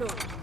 unknown.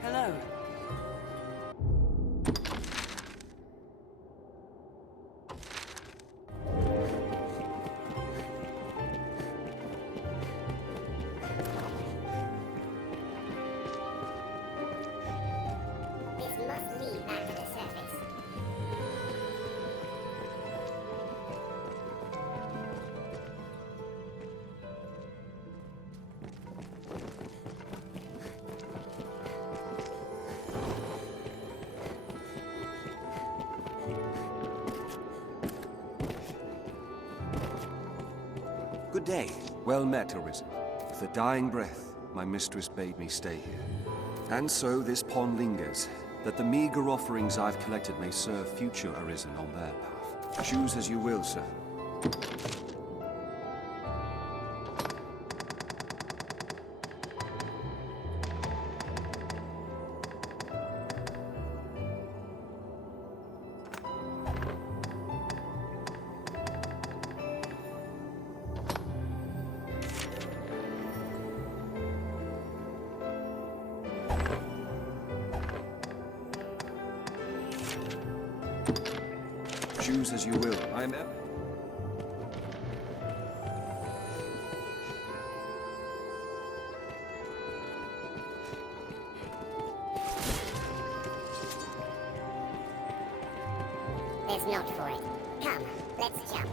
Hello. This must lead back to the surface. Good day. Well met, Arisen. With a dying breath, my mistress bade me stay here. And so this pond lingers, that the meager offerings I've collected may serve future Arisen on their path. Choose as you will, sir. Choose as you will. I am... There's not for it. Come, let's jump.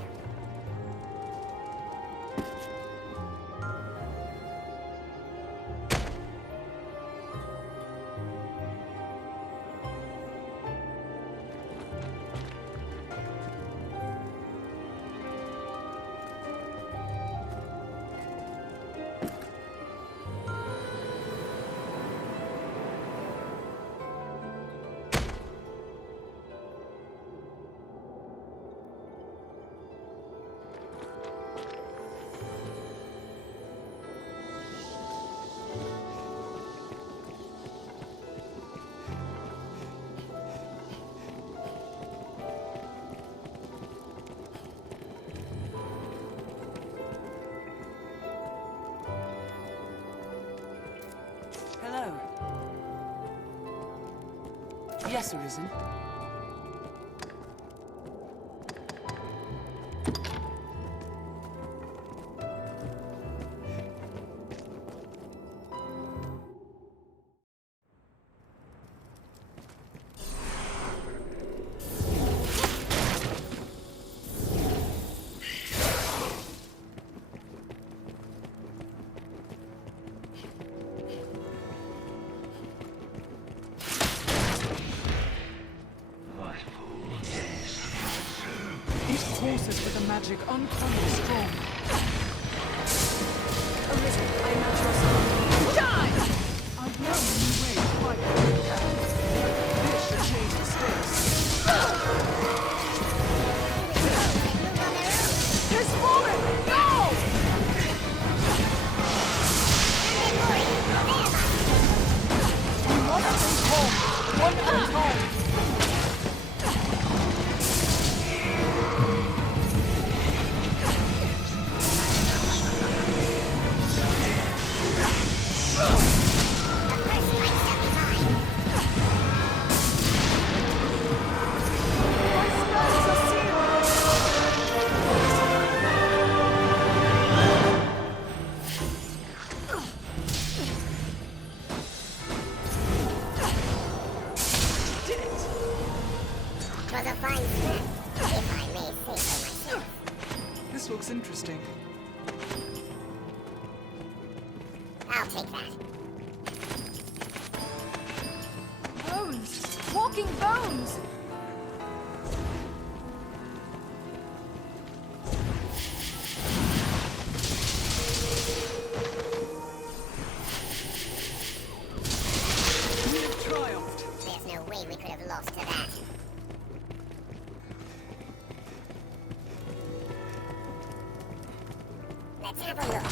Hello. Yes, Arisen. Forces with a magic uncommonly strong. Arisen, I am at your side. Die! I've known a new way to fight. This should change the stakes. There's fallen! No! We must stay calm, one at a time. This looks interesting. I'll take that. Bones! Walking bones! We have triumphed. There's no way we could have lost to that. Let's have a look.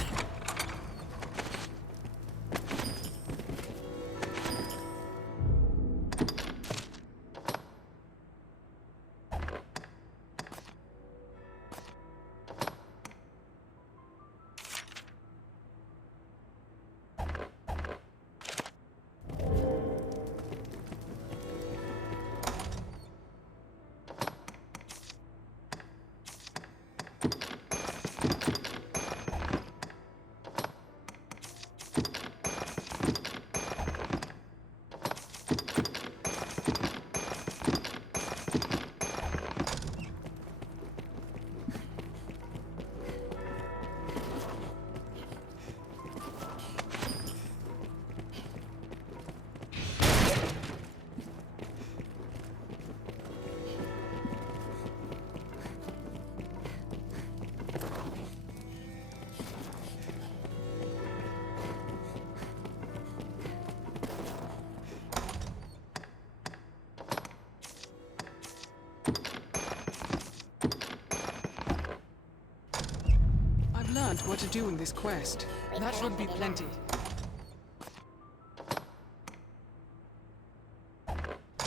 Learned what to do in this quest. That should be plenty.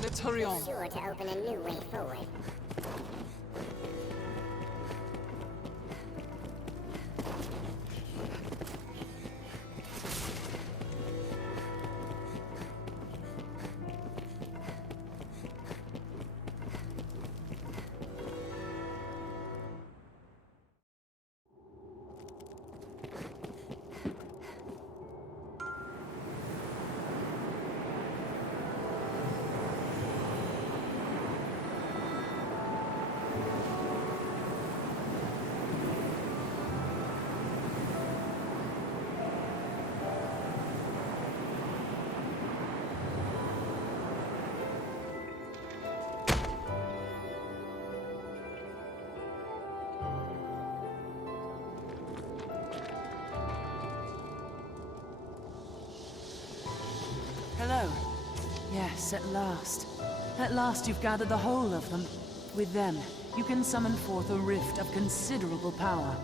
Let's hurry on. Sure to open a new way forward. yes, at last. At last you've gathered the whole of them. With them, you can summon forth a rift of considerable power.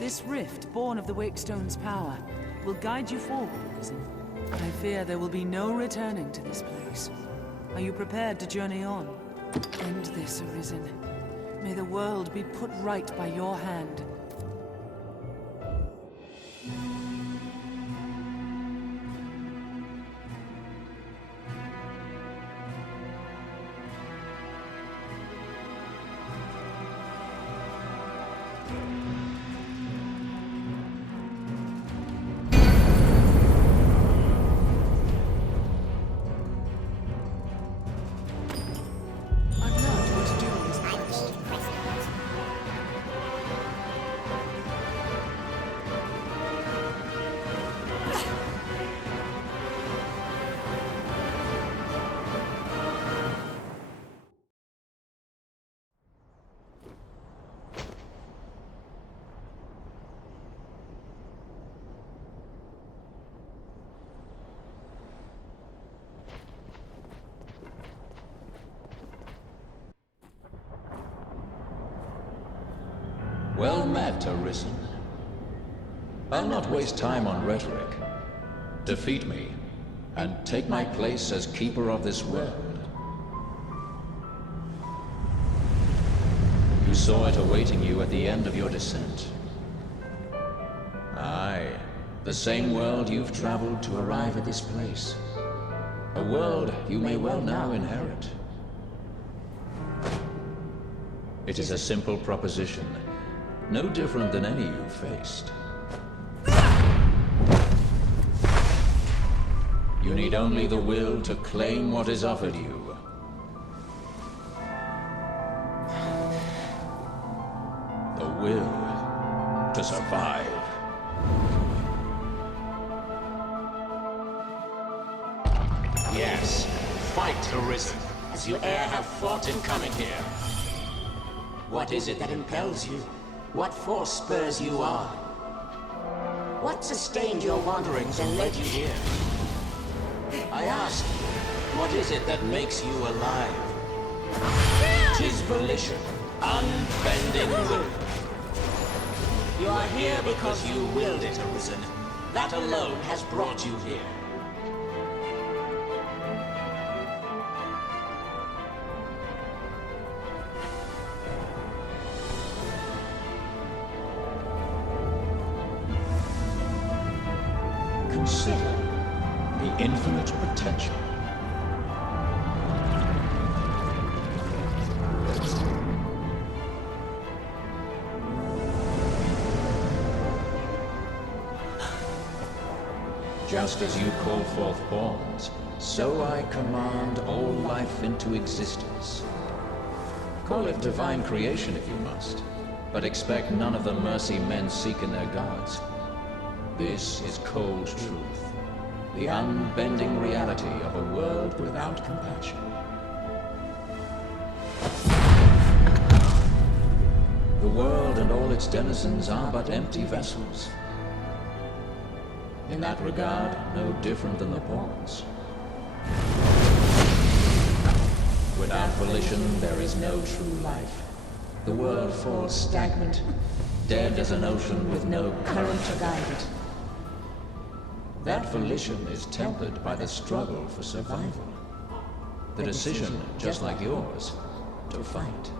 This rift, born of the Wakestone's power, will guide you forward, Arisen. I fear there will be no returning to this place. Are you prepared to journey on? End this, Arisen. May the world be put right by your hand. Well met, Arisen. I'll not waste time on rhetoric. Defeat me, and take my place as keeper of this world. You saw it awaiting you at the end of your descent. Aye, the same world you've traveled to arrive at this place. A world you may well now inherit. It is a simple proposition. No different than any you faced. You need only the will to claim what is offered you. The will to survive. Yes, fight, Arisen, as you e'er have fought in coming here. What is it that impels you? What force spurs you on? What sustained your wanderings and led you here? I ask, what is it that makes you alive? 'Tis volition, unbending will. You are here because you willed it, Arisen. That alone has brought you here. Consider the infinite potential. Just as you call forth pawns, so I command all life into existence. Call it divine creation if you must, but expect none of the mercy men seek in their gods. This is cold truth, the unbending reality of a world without compassion. The world and all its denizens are but empty vessels. In that regard, no different than the pawns. Without volition, there is no true life. The world falls stagnant, dead as an ocean with no current to guide it. That volition is tempered by the struggle for survival. The decision, just like yours, to fight.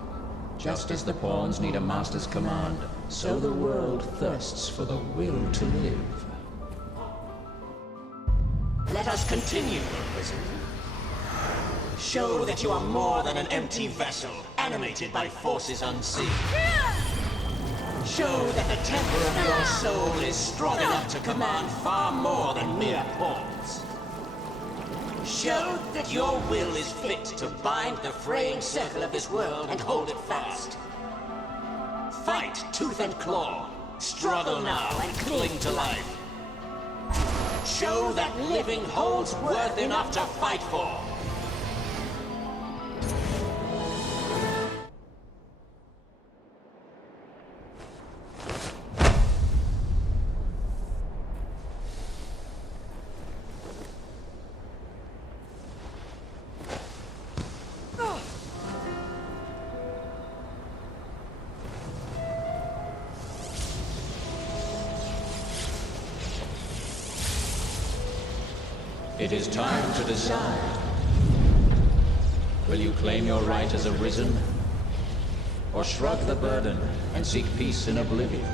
Just as the pawns need a master's command, so the world thirsts for the will to live. Let us continue, Arisen. Show that you are more than an empty vessel, animated by forces unseen. Show that the temper of your soul is strong enough to command far more than mere pawns. Show that your will is fit to bind the fraying circle of this world and hold it fast. Fight tooth and claw, struggle now and cling to life. Show that living holds worth enough to fight for. It is time to decide. Will you claim your right as Arisen? Or shrug the burden and seek peace in oblivion?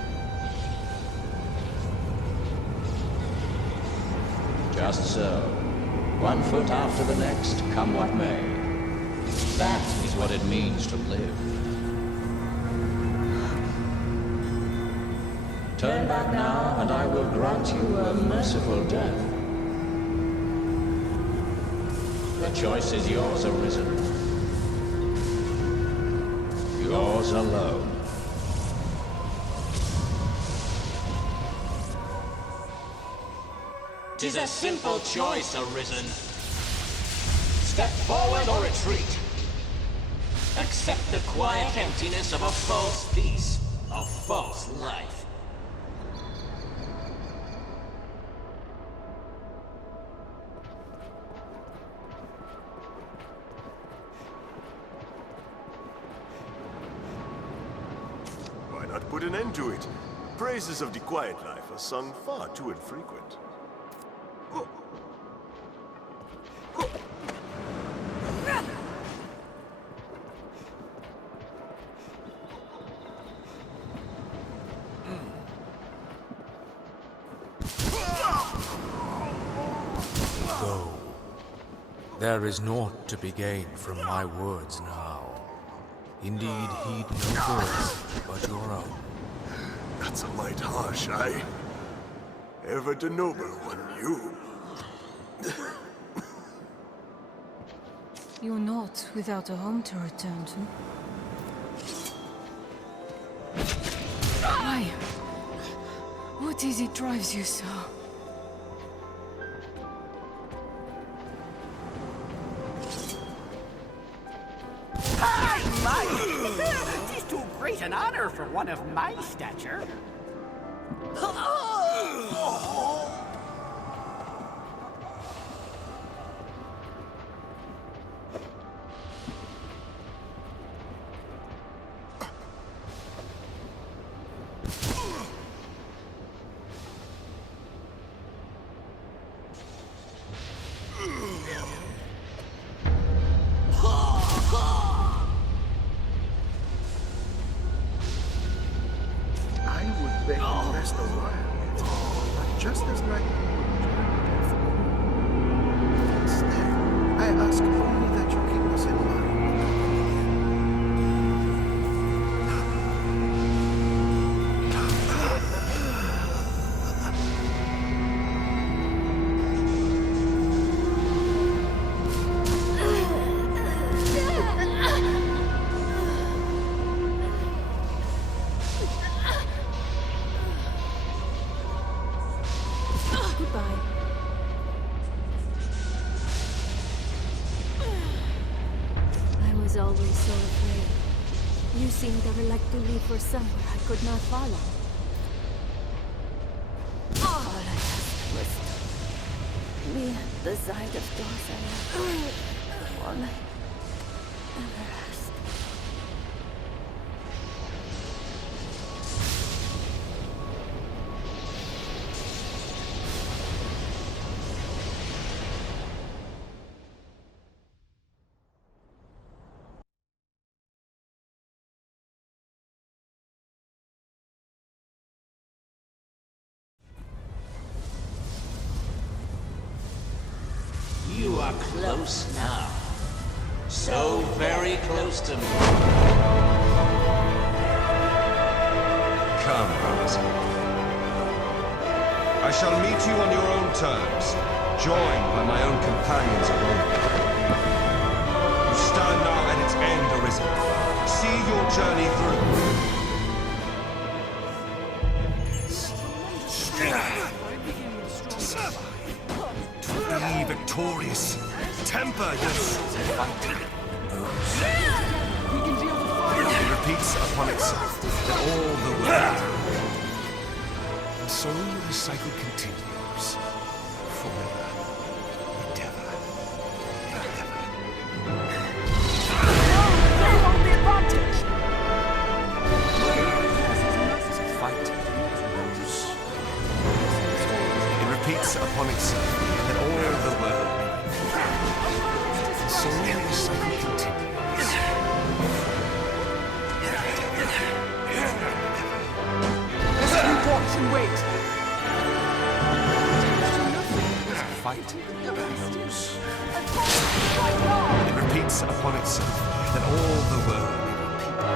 Just so. One foot after the next, come what may. That is what it means to live. Turn back now, and I will grant you a merciful death. The choice is yours, Arisen. Yours alone. 'Tis a simple choice, Arisen. Step forward or retreat. Accept the quiet emptiness of a false peace, a false life. Why not put an end to it? Praises of the quiet life are sung far too infrequent. Go. There is naught to be gained from my words now. Indeed, heed no voice but your own. That's a mite harsh, ever the noble one, you. You're not without a home to return to. Why? What is it drives you so? It is too great an honor for one of my stature. They can rest a while, but just as likely instead, I ask only that you keep us in mind. Always so afraid. You seemed ever like to leave for somewhere I could not follow. All I asked was to be at the side of those I love. All I ever asked. You are close now. So very close to me. Come, Arisen. I shall meet you on your own terms, joined by my own companions alone. You stand now at its end, Arisen. See your journey through. Be victorious. Temper this. It repeats upon itself that all the world. And so the cycle continues. Forever and ever and ever. Fight, lose. It repeats upon itself that all the world upon itself, that all the world may be people.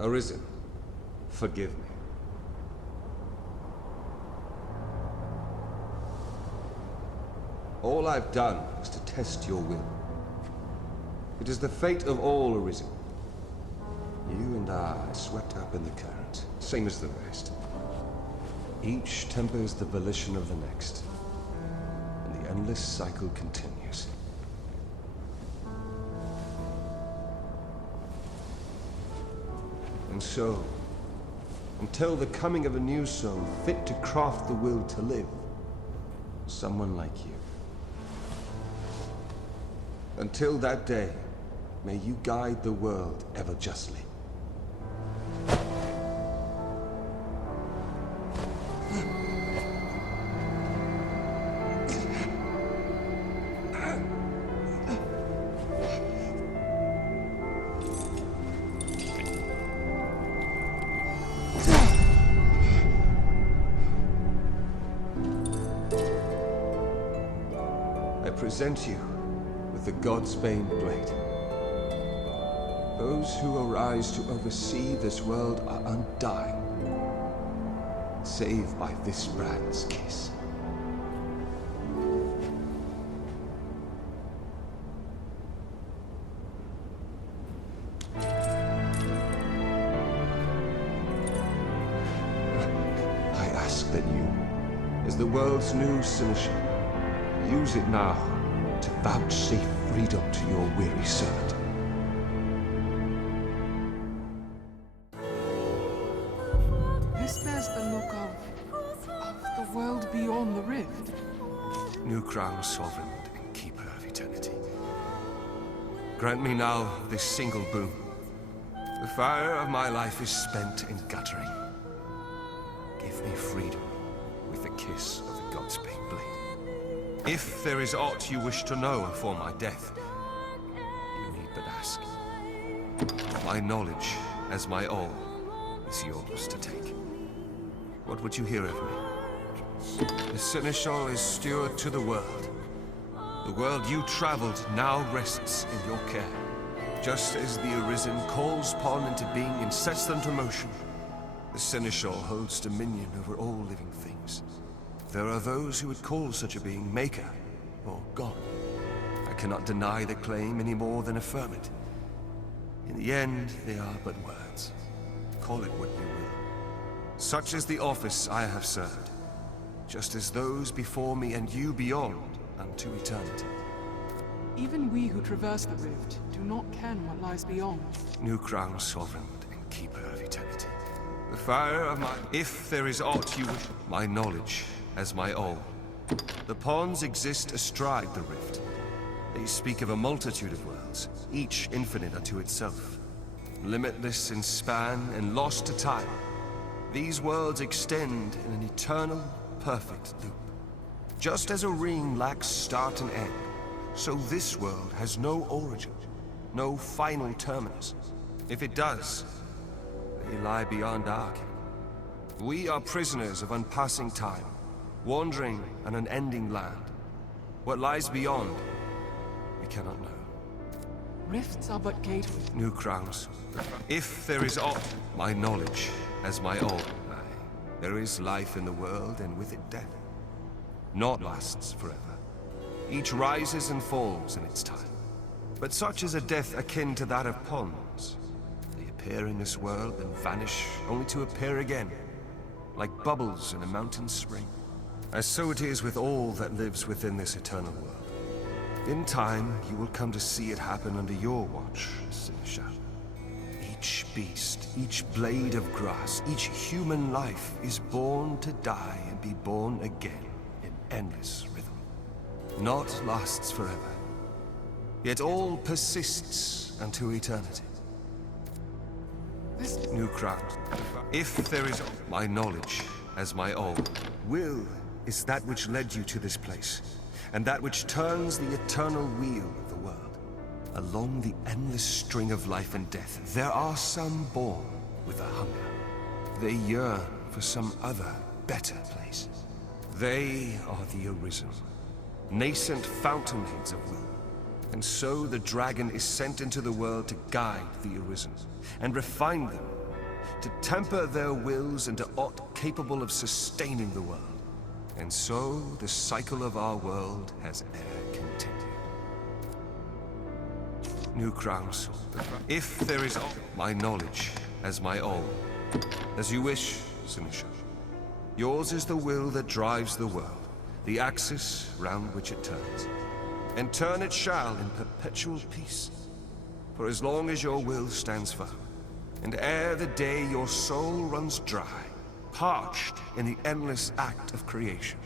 Arisen, forgive me. All I've done was to test your will. It is the fate of all Arisen. You and I are swept up in the current, same as the rest. Each tempers the volition of the next, and the endless cycle continues. And so, until the coming of a new soul fit to craft the will to live, someone like you. Until that day, may you guide the world ever justly. I present you with the God's Bane blade. Those who arise to oversee this world are undying, save by this brand's kiss. I ask that you, as the world's new Sенешаль, use it now to vouchsafe freedom to your weary servant. This bears the look of the world beyond the rift. New crown, sovereign and keeper of eternity. Grant me now this single boon. The fire of my life is spent in guttering. Give me freedom with the kiss of the God's Bane blade. If there is aught you wish to know before my death, you need but ask. My knowledge, as my all, is yours to take. What would you hear of me? The Sенešalь is steward to the world. The world you traveled now rests in your care. Just as the Arisen calls upon into being and sets them to motion, the Sенešalь holds dominion over all living things. There are those who would call such a being Maker or God. I cannot deny the claim any more than affirm it. In the end, they are but words. Call it what you will. Such is the office I have served, just as those before me and you beyond unto eternity. Even we who traverse the rift do not ken what lies beyond. New crown, sovereign and keeper of eternity. The fire of my... If there is aught you wish... My knowledge as my all. The pawns exist astride the rift. They speak of a multitude of worlds, each infinite unto itself. Limitless in span and lost to time. These worlds extend in an eternal, perfect loop. Just as a ring lacks start and end, so this world has no origin, no final terminus. If it does, they lie beyond our ken. We are prisoners of unpassing time, wandering an unending land. What lies beyond, we cannot know. Rifts are but gateways. New crowns. If there is aught, my knowledge as my all. Aye, there is life in the world, and with it death. Naught lasts forever. Each rises and falls in its time. But such is a death akin to that of pawns. They appear in this world and vanish, only to appear again, like bubbles in a mountain spring. As so it is with all that lives within this eternal world. In time, you will come to see it happen under your watch, Sенešalь. Each beast, each blade of grass, each human life is born to die and be born again in endless rhythm. Naught lasts forever, yet all persists unto eternity. This New crown. If there is my knowledge as my all, will is that which led you to this place, and that which turns the eternal wheel of the world. Along the endless string of life and death, there are some born with a hunger. they yearn for some other, better place. They are the Arisen, nascent fountainheads of will. And so the dragon is sent into the world to guide the Arisen, and refine them, to temper their wills into aught capable of sustaining the world. And so the cycle of our world has e'er continued. New crowns, if there is my knowledge as my own. As you wish, Sенешаль. Yours is the will that drives the world, the axis round which it turns. And turn it shall in perpetual peace. For as long as your will stands firm, and ere the day your soul runs dry, parched in the endless act of creation,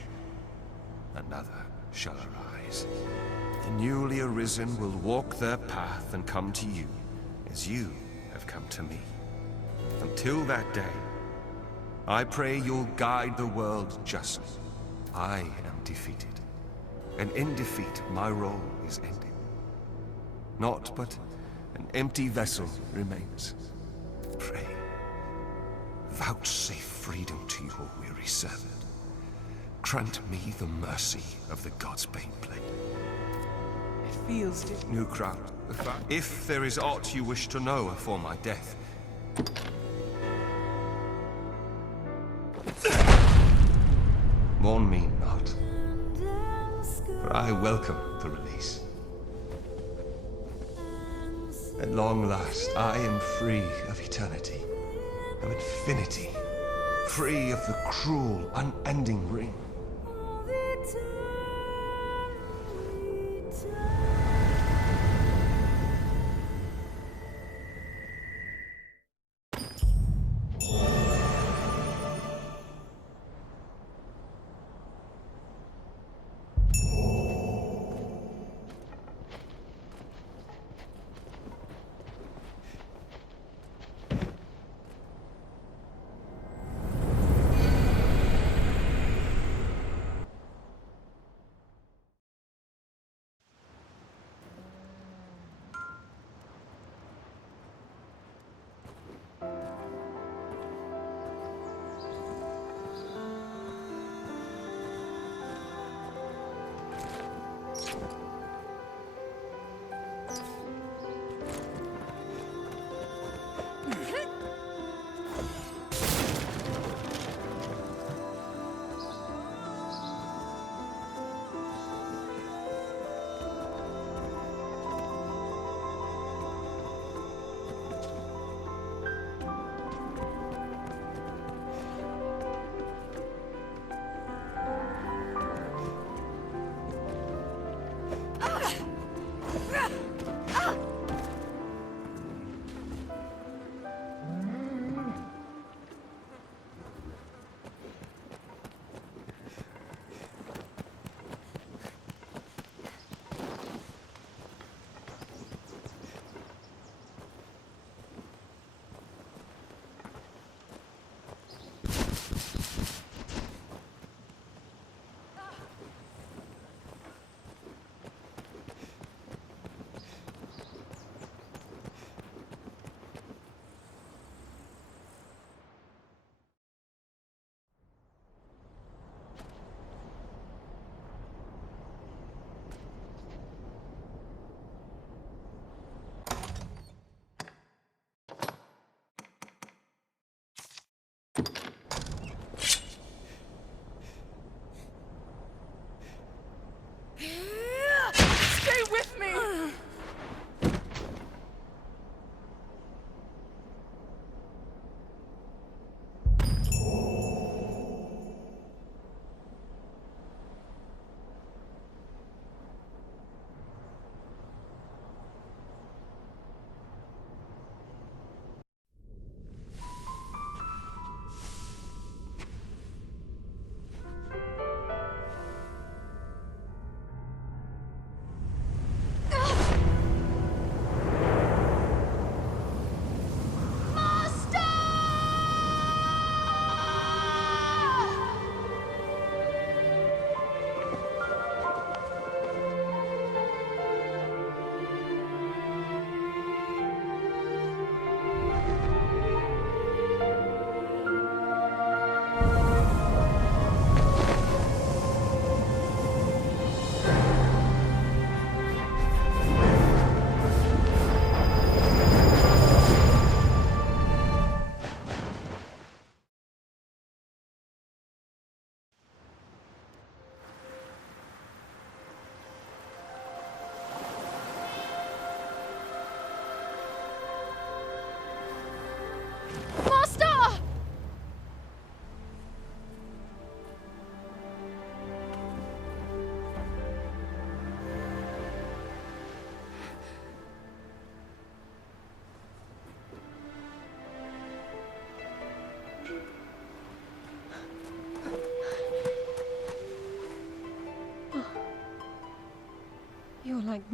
another shall arise. The newly arisen will walk their path and come to you, as you have come to me. Until that day, I pray you'll guide the world justly. I am defeated, and in defeat my role is ended. Naught but an empty vessel remains. Pray, vouchsafe freedom to your weary servant. Grant me the mercy of the God's bane blade. It feels New crown. If there is aught you wish to know afore my death, mourn me not, for I welcome the release. At long last, I am free of eternity, of infinity, free of the cruel, unending ring.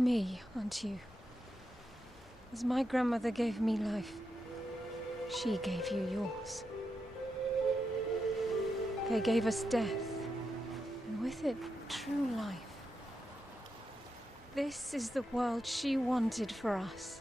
me, aren't you? As my grandmother gave me life, she gave you yours. They gave us death, and with it, true life. This is the world she wanted for us.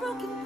broken